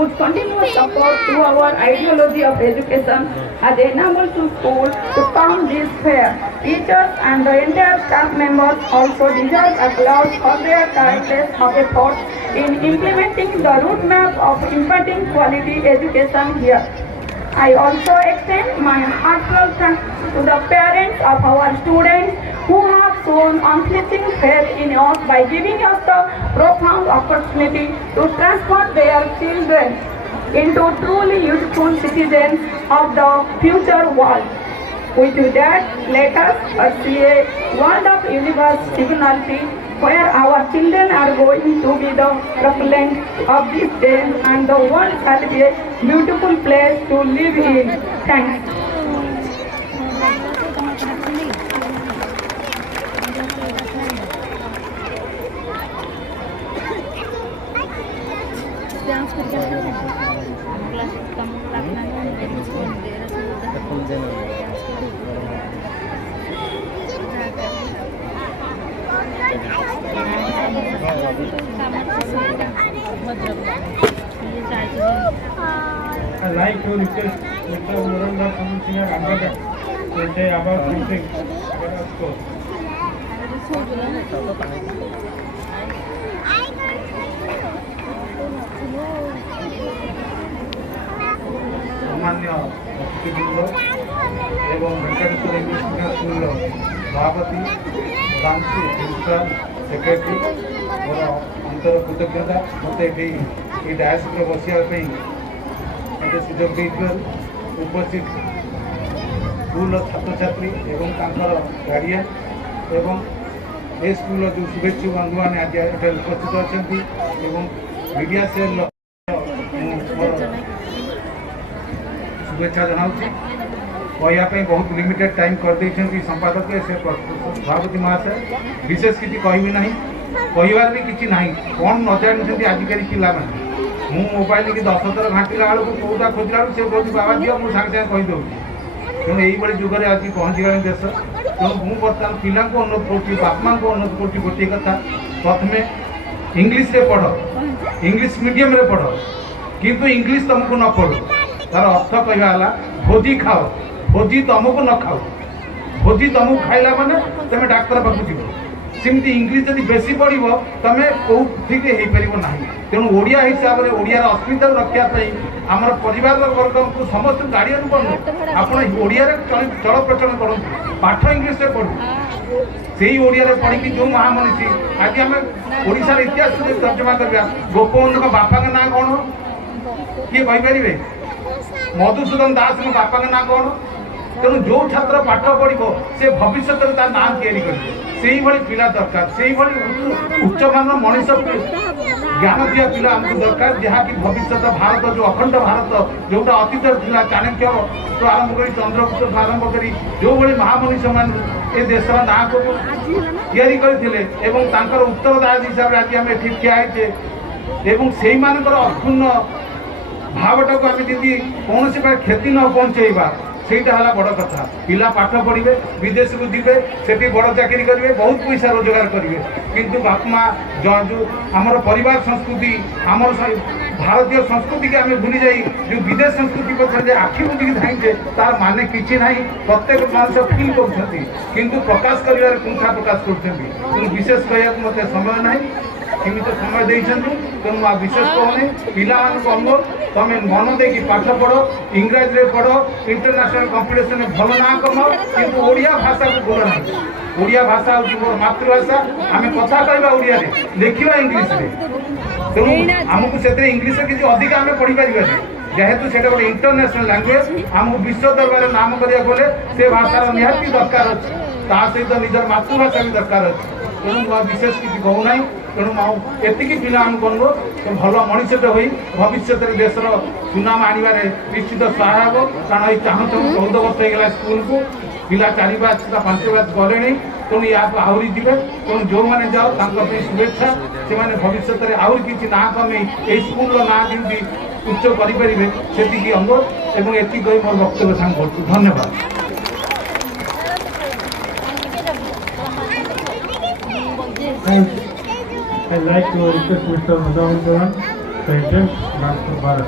whose continuous support to our ideology of education has enabled the school to come this far. Teachers and the entire staff members also deserve applause for their tireless efforts in implementing the roadmap of imparting quality education here. I also extend my heartfelt thanks to the parents of our students who have shown unflinching faith in us by giving us the profound opportunity to transform their children into truly useful citizens of the future world. With that, let us see a world of universal dignity where our children are going to be the propellant of this day and the world shall be a beautiful place to live in. Thanks. I'd like to request Mr. Muranda Kamal Singh Ambada to say about something. Let us go. सम्मान्य अतिथिवृंद एवं Venkateshwara English medium school सभापति branch principal secretary मोर अंतर कृतज्ञता मत ये DISE बसापी मत सुजोग उपस्थित school छात्र छात्री एवं गार्डियन एवं ए स्कूल जो शुभेच्छु बंधु मैंने आज उपस्थित अच्छा मीडिया सेल शुभेच्छा जनाऊँ कहवाई बहुत लिमिटेड टाइम करदे संपादक से सभापति महाशय विशेष किसी कहबी ना कहबार भी किसी ना कौन न जानते आजिकल पिला मु मोबाइल की 10 थर घाटिला बेलू कौटा खोजला से कहूँ बाबा दियो मुझे सागे सागे कहीदे तेणु यही जुगर आज पहुँची गला देश तेणु मुझे बर्तमान पिला अनुरोध करुँच बापा को अनुरोध करुँच गोटे कथा प्रथमे इंग्लीश रे पढ़ इंग्लीश मीडियम रे पढ़ किंतु इंग्लीश तुमको न पढ़ तार अर्थ कहला भोजी खाओ भोजी तुमको न खाओ भोजी तुमको खाइला माने तुम डाक्तर पाक जीव सेमती इंग्लीश जब बेसी पढ़ तुम कौटी हो ना तेणु ओडिया हिसाब से ओडियार अस्मिता रखापी आम परिवार वर्ग को समस्त गार्डियन बन आप ओडिया चल प्रचलन करूँ पाठ इंग्लीश पढ़ू से ओडिया पढ़ी जो महामनीषी आज आम ओडार इतिहास तर्जमा करवा गोपबंधु बापा ना कौन किए कहींपर मधुसूदन दास बापा ना कौन तेणु जो छात्र पाठ पढ़ो से भविष्य ना या पिला दरकार से उच्च मान मनीष ज्ञान दिया पिला आमको दरकार जहाँकि भविष्य भारत जो अखंड भारत जोटा अतीत था चाणक्य तो आरंभ कर चंद्रगुप्त आरंभ कर जो भाई महामनीष मान ए देशर ना को करते उत्तरदायी हिसाब से आज आम ये ठियाचे से अक्षुण्ण भावटा को आम जी कौन क्षति न पहुँचेबा सेटा है बड़ कथा पिला पाठ पढ़े विदेश को जीवे से बड़ चाकरी करेंगे बहुत पैसा रोजगार करेंगे किंतु बाप माँ जो आमर परिवार संस्कृति आमर भारतीय संस्कृति की आम भूली जाई जो विदेश संस्कृति पछे आखि बुझी धाइंचे तार माने किसी ना प्रत्येक मनुष्य फिल कर प्रकाश कर कुंठा प्रकाश कर विशेष कहया मत समय ना सीमित समय देते तेणु आ विशेष कहने पिला अनुरोध तुम मन दे पाठ पढ़ इंग्राजी रे पढ़ इंटरनेशनल कंपिटिशन भल ना कम किंतु ओडिया भाषा को भूल ना ओडिया भाषा हूँ मोर मातृभाषा आम कथा कहवा ओडिया लिखा इंग्लीश तेणु आमको से इंग्लीश किसी अधिक आम पढ़ी पारे जेहेतु से गोटे इंटरनेशनल लैंग्वेज आमको विश्व दरबार नाम करा गले से भाषार निहाती दरकार अच्छे सहित निजर मातृभाषा भी दरकार अच्छे तेणु विशेष किसी कहूना तेणु एतिकी पिला अनुरोध भल मनीषटे हो भविष्य देशर सुनाम आनबार निश्चित सहायक कारण ये चाहूँ 14 वर्ष होगा स्कूल को पिला 4 बैच 5 बैच गले तेणु या आहरी जी तेणु जो मैंने जाओ शुभेच्छा से भविष्य आहरी किसी ना कमे ये स्कूल ना जमी उच्च करें से अनुरोध और ये मोर वक्तव्य सांग कर धन्यवाद। I'd like to request Mr. Madhavan Superintendent, Master Bharat.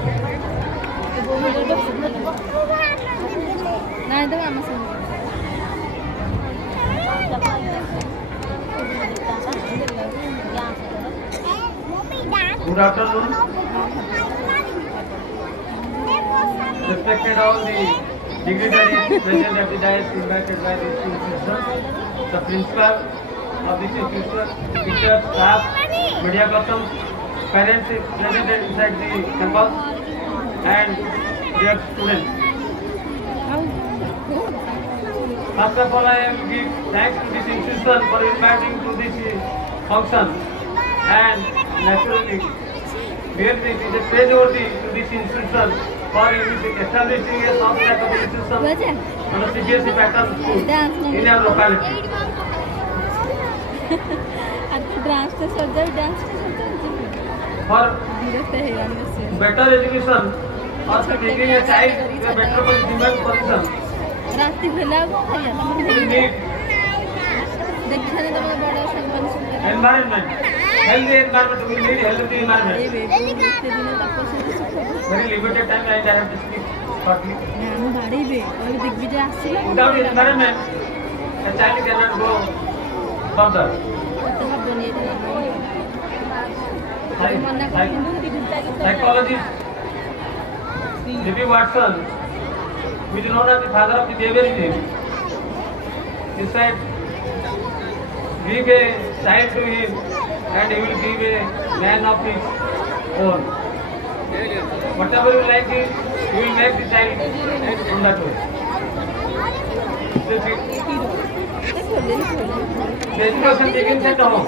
Good afternoon. Respected all the dignitaries present at the dais invited by this institution, the principal of this institution, teachers, staff, media persons, parents present inside the campus, and their students. First of all, I give thanks to this institution for inviting to this function, and naturally, really it is a praiseworthy to this institution for establishing a soft academic system on a CBSE pattern school in our locality. For better education or making a child to a better demand position, we need environment, healthy environment. We need healthy environment. Very limited time I have to speak shortly. Without environment, a child cannot go further. Psychologist J.P. Watson, which is known as the father of the behaviorism, he said, give a child to him and he will give a man of his own. Whatever you like it, you will make the child on that way. The education begins at home,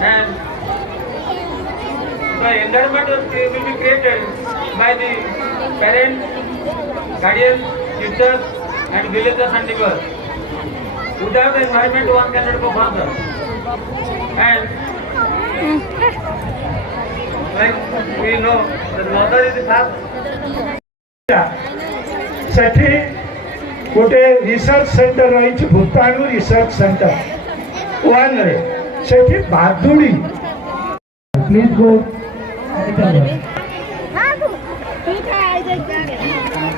and the environment will be created by the parents, guardians, teachers, and villagers and neighbors. Without the environment, one cannot go further. And like we know, the mother is the first. ସେଠି ଗୋଟେ research centre ରହିଛି, ଭୂତାଣୁ research centre 1ରେ। ସେଠି ବାଦୁଡ଼ି please go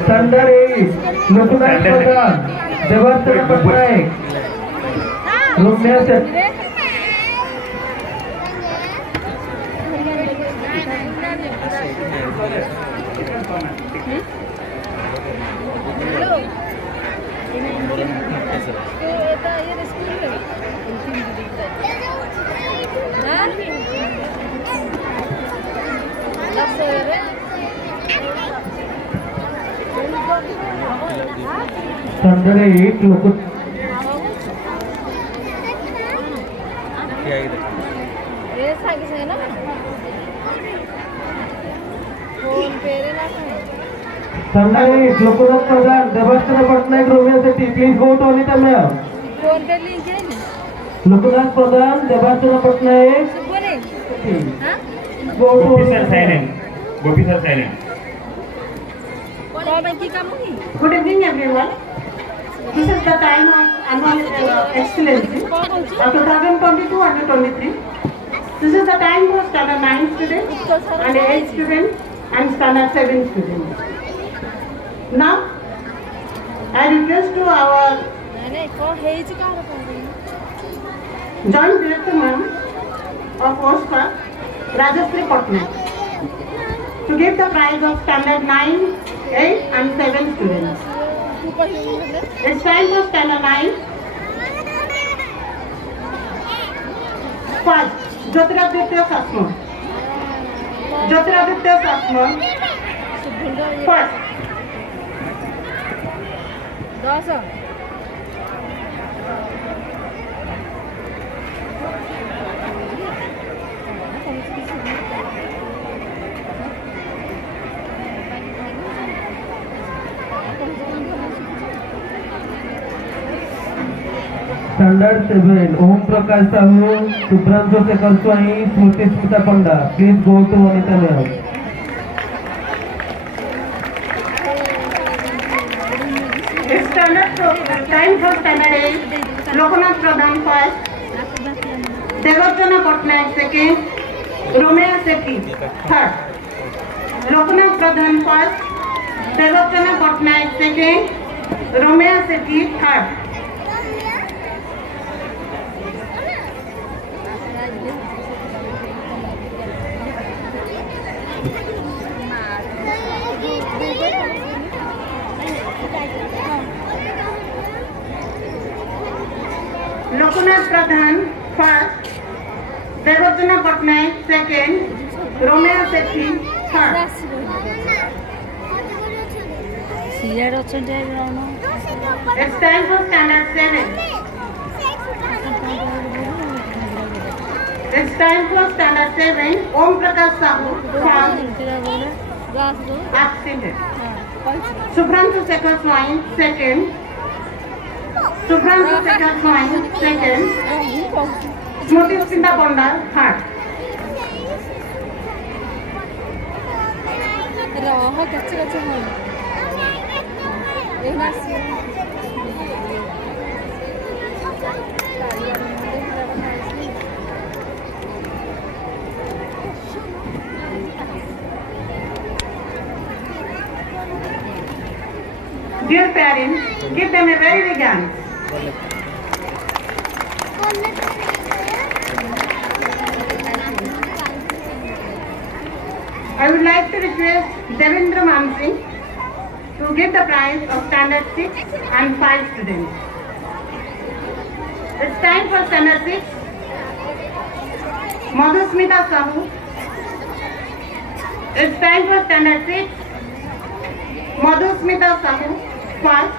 standard 8 Loknath Pradhan Devarchan Pattnaik Ramya Sethi standard 8 Lok standard 8 Loknath Pradhan Devarchan Pattnaik Ramya Sethi please go to Anita ma'am. Loknath Pradhan Devarchan Pattnaik Gopi sir silent. Good evening, everyone. This is the time of annual excellency of 2022 and 23. This is the time for standard 9 students and 8 students and standard 7 students. Now, I request to our Joint Director Ma'am of OSPA, Rajashree Patnaik, to give the prize of standard 9, 8 and 7 students. It's time for standard 9. First, Jyotiraditya Sasma. Jyotiraditya Sasma. First. Standard 7 Om Prakash Sahu, Shubhranshu Shekhar Swain, Smriti Smita Panda please go to Anita ma'am. Time for standard 8, Lokanath Pradhan first, Devarjana Patnaik second, Romeo Sethi, third. Loknath Pradhan, first. Devachana Patnaik, second. Romeo Sethi, third. Loknath Pradhan, first. Devachana Patnaik, second. Romeo Sethi, third. It's time for standard 7. It's time for standard 7. Om Prakash Sahu, first. Absent. Subhrantu Sekhar Swain, second. Subhrantu Sekhar Swain, second. Smriti Sinda Ponda, third. Dear parents, give them a very big hand. I would like to request Devendra Mansingh to give the prize of standard 6 and 5 students. It's time for standard 6. Madhusmita Sahu. It's time for standard 6. Madhusmita Sahu, first.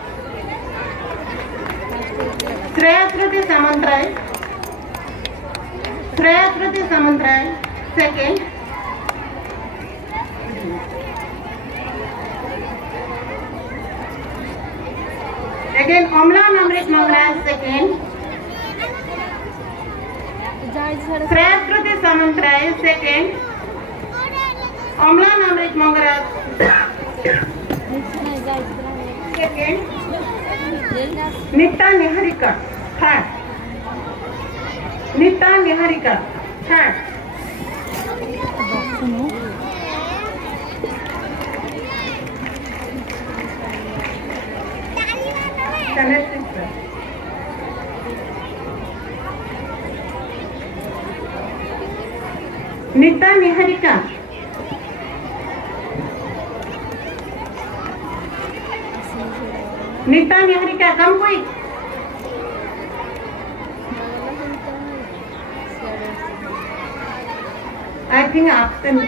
Shreyasruti Samantray. Shreyasruti Samantray, second. Again, Amlan Amrit Mangraj, second. Shreyasruti Samantray, second. Amlan Amrit Mangraj, second. Nita Niharika, third. Nita Niharika, third. Standard 6. Nita Niharika. Nita Niharika, come quick. I think absent.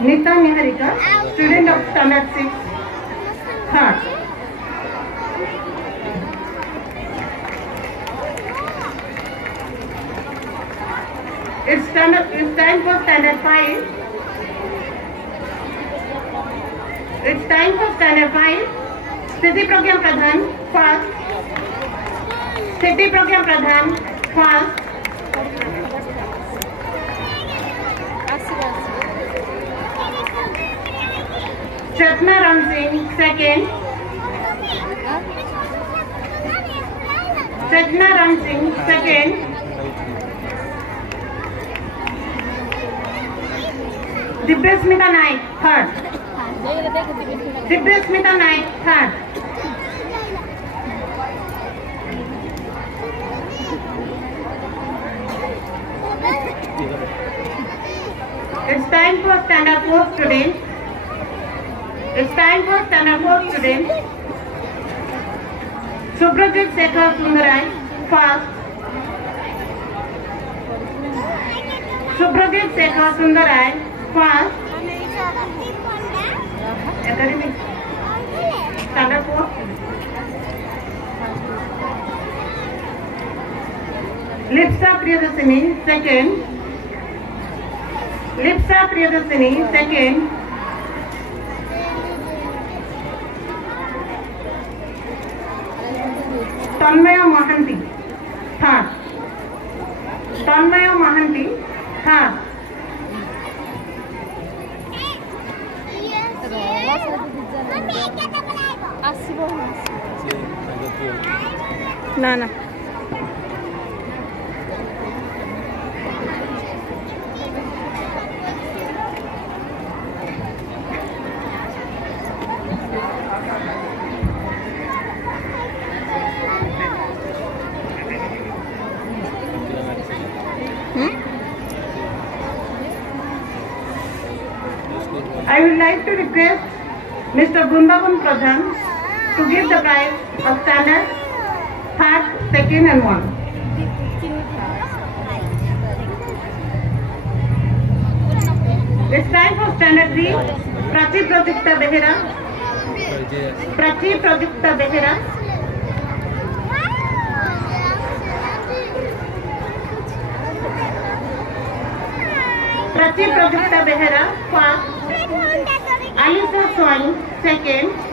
Nita Niharika, student of standard 6, third. It's time for standard 5. It's time for standard 5. Sthiti Program Pradhan, first. Sthiti Program Pradhan, first. Chetna Ram Singh, second. Chetna Ram Singh, second. Divyasmita Naik, third. Divyasmita Naik, third. It's time for standard 4 students. It's time for standard 4 students. Subrajit Sekhar Sundarai, first. Subrajit Sekhar Sundarai, first. Academic. Standard 4. Lipsa Priyadasini, second. Lipsa Priyadasini, second. Tanmaya Mahanti, third. Tanmaya Mahanti, third. না না I would like to request Mr. Bundavan Pradhan to give the prize of standard, third, second and one. It's time for standard 3, Prachi Prajakta Behera. Prachi Prajakta Behera. Prachi Prajakta Behera, first. Alisa Swain, second.